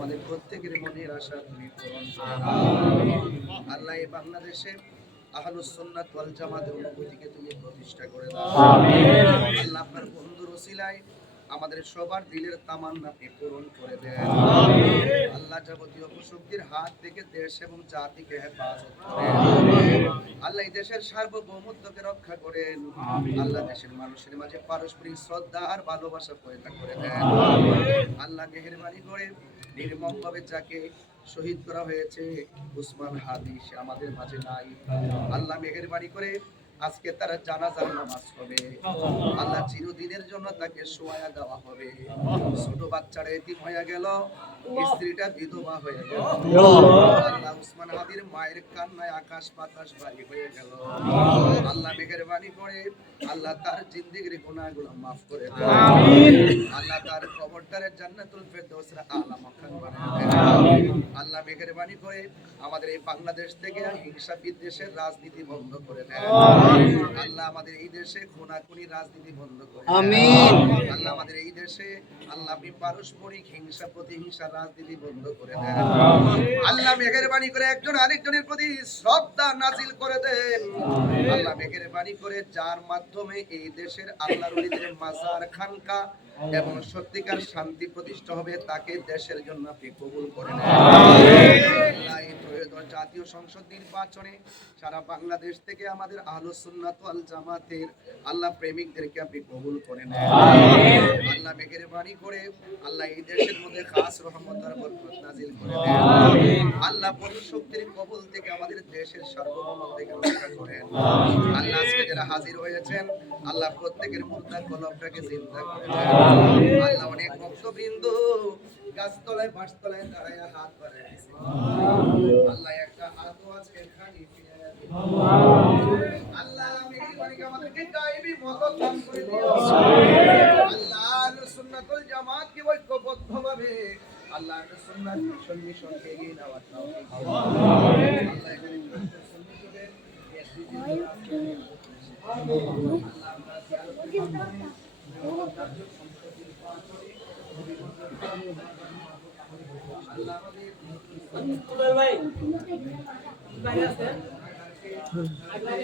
আমাদের প্রত্যেকের মনের আশা তুমি পূরণ করো। আল্লাহ এই বাংলাদেশে আহলুস সুন্নাত ওয়াল জামাতের অনুভূতিকে তুমি প্রতিষ্ঠা করে দাও। আল্লাহ আপনার বন্ধুর ওসিলায় আমাদের সবার দিলের তামান্না আপনি পূরণ করে দেন। আল্লাহ যাবতীয় অপশক্তির হাত থেকে দেশ এবং জাতিকে হেফাজত করেন। আল্লাহ এই দেশের সার্বভৌমত্বকে রক্ষা করেন। আল্লাহ দেশের মানুষের মাঝে পারস্পরিক শ্রদ্ধা আর ভালোবাসা পয়দা করে দেন। আল্লাহ মেহেরবানি করে নির্মমভাবে যাকে শহীদ করা হয়েছে উসমান হাদি, সে আমাদের মাঝে নাই। আল্লাহ মেহেরবানি করে আজকে তারা জানাজার নামাজ হবে। আল্লাহ চিরদিনের জন্য তাকে শোয়া দেওয়া হবে। ছোট বাচ্চারা এতিম হয়ে গেল, স্ত্রীটা বিধবা হয়ে গেল। আল্লাহ উসমান হাদির মায়ের কান্নায় আকাশ বাতাস ভারী হয়ে গেল। আল্লাহ মেহেরবানি করে আল্লাহ তার জিন্দেগির গুনাহগুলো মাফ করে দেন। আল্লাহ তার কবরটারে জান্নাতুল ফেরদৌসের আলা মাকান বানায় দেন। আল্লাহ মেহেরবানি করে আমাদের এই বাংলাদেশ থেকে হিংসা বিদ্বেষের রাজনীতি বন্ধ করে দেন। আল্লাহ আমাদের এই দেশে খুনাখুনি রাজনীতি বন্ধ করে দেন। আমিন। আল্লাহ আমাদের এই দেশে আল্লাহ আপনি পারস্পরিক হিংসা প্রতিহিংসা রাজনীতি বন্ধ করে দেন। আল্লাহ মেহেরবানি করে একজন আরেকজনের প্রতি শ্রদ্ধা নাজিল করে দেন। আল্লাহ মেহেরবানি করে যার মাধ্যমে এই দেশের আল্লাহর ওলিদের মাজার খানকা এবং সত্যিকার শান্তি প্রতিষ্ঠা হবে তাকে দেশের জন্য আপনি কবুল করে নেন। জাতীয় সংসদ নির্বাচনে সারা বাংলাদেশ থেকে আমাদের আহলুস সুন্নাত ওয়াল জামাতের আল্লাহ প্রেমিকদেরকে আপনি কবুল করে নেন। আল্লাহ মেহেরবানি করে আল্লাহ এই দেশের মধ্যে খাস রহমত আর বরকত নাজিল করে দেন। আল্লাহ পবিত্র শক্তির কবল থেকে আমাদের দেশের সার্বভৌমত্বকে রক্ষা করেন। আল্লাহ আজকে যারা হাজির হয়েছেন আল্লাহ প্রত্যেকের মুর্দা কলবটাকে জিন্দা করে দেন। আল্লাহ অনেক ভক্তবৃন্দ গাছতলায় বাঁশতলায় দাঁড়ায় হাত বাড়ায় আল্লাহ একটা হাতও আজকে খালি ফিরে দিন। আল্লাহ মেহেরবানি করে আমাদেরকে গায়েবী মদদ দান করে দিও। আল্লাহ আহলুস সুন্নাতুল জামাতকে ঐক্যবদ্ধভাবে আল্লাহ আহলুস সুন্নাত মিশনকে এগিয়ে নেওয়ার তৌফিক দান করুন। আল্লাহ এখানে সুন্নিদের আল্লাহ আমরা জিয়ারতের মাধ্যমে জাতীয় সংসদের পাঁচটি আল্লাহ আমাদের ভাই বাইরে আছেন আল্লাহ